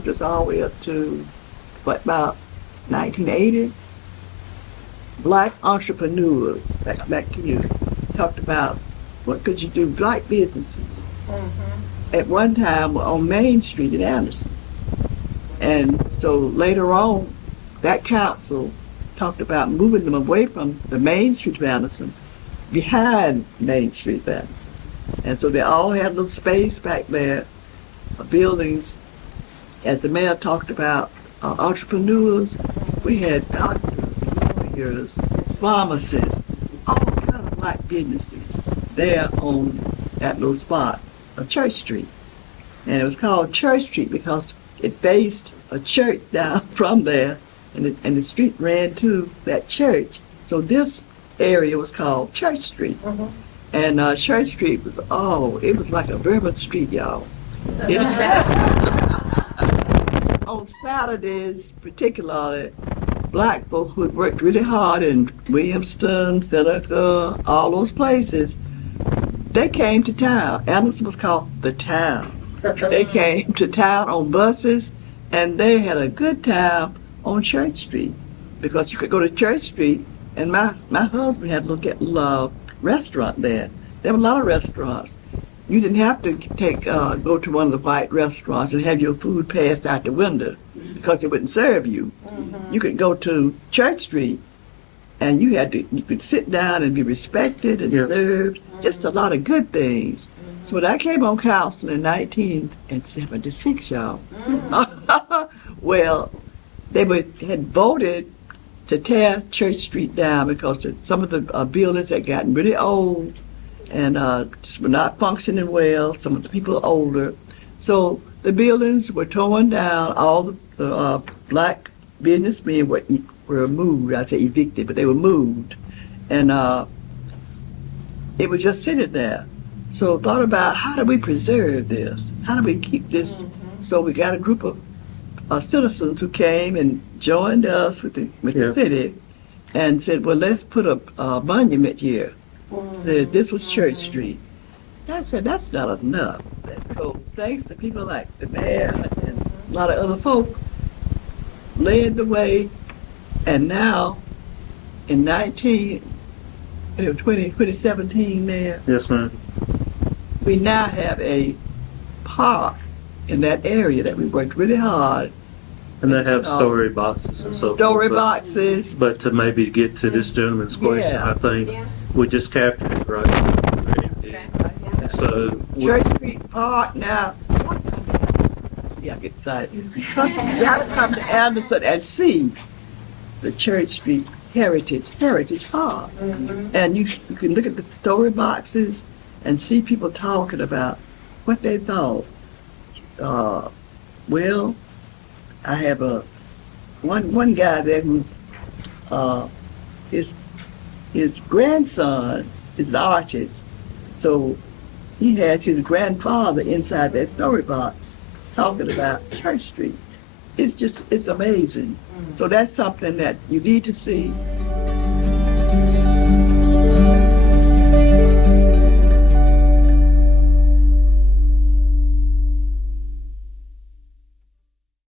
1800s all the way up to, about 1980. Black entrepreneurs, back to you, talked about what could you do, black businesses. At one time on Main Street in Anderson. And so later on, that council talked about moving them away from the Main Street of Anderson, behind Main Street of Anderson. And so they all had a little space back there, buildings. As the mayor talked about entrepreneurs, we had doctors, lawyers, pharmacists, all kind of black businesses there on that little spot of Church Street. And it was called Church Street because it faced a church down from there, and the street ran to that church. So this area was called Church Street. And Church Street was, it was like a Bourbon Street, y'all. On Saturdays, particularly, black folks who had worked really hard in Williamston, Seneca, all those places, they came to town. Anderson was called the town. They came to town on buses, and they had a good time on Church Street because you could go to Church Street, and my husband had a little restaurant there. There were a lot of restaurants. You didn't have to go to one of the white restaurants and have your food passed out the window because they wouldn't serve you. You could go to Church Street, and you could sit down and be respected and served. Just a lot of good things. So when I came on council in 1976, y'all, well, they had voted to tear Church Street down because some of the buildings had gotten really old and just were not functioning well. Some of the people are older. So the buildings were torn down. All the black businessmen were moved. I'd say evicted, but they were moved. And it was just sitting there. So thought about how do we preserve this? How do we keep this? So we got a group of citizens who came and joined us with the city and said, well, let's put a monument here. Said this was Church Street. And I said, that's not enough. So thanks to people like the mayor and a lot of other folk led the way. And now in 2017 there. Yes, ma'am. We now have a park in that area that we worked really hard. And they have story boxes and so forth. Story boxes. But to maybe get to this gentleman's question, I think we just captured it right. So Church Street Park now. See, I get excited. You gotta come to Anderson and see the Church Street Heritage Park. And you can look at the story boxes and see people talking about what they thought. Well, I have one guy there who's his grandson is an artist, so he has his grandfather inside that story box talking about Church Street. It's amazing. So that's something that you need to see.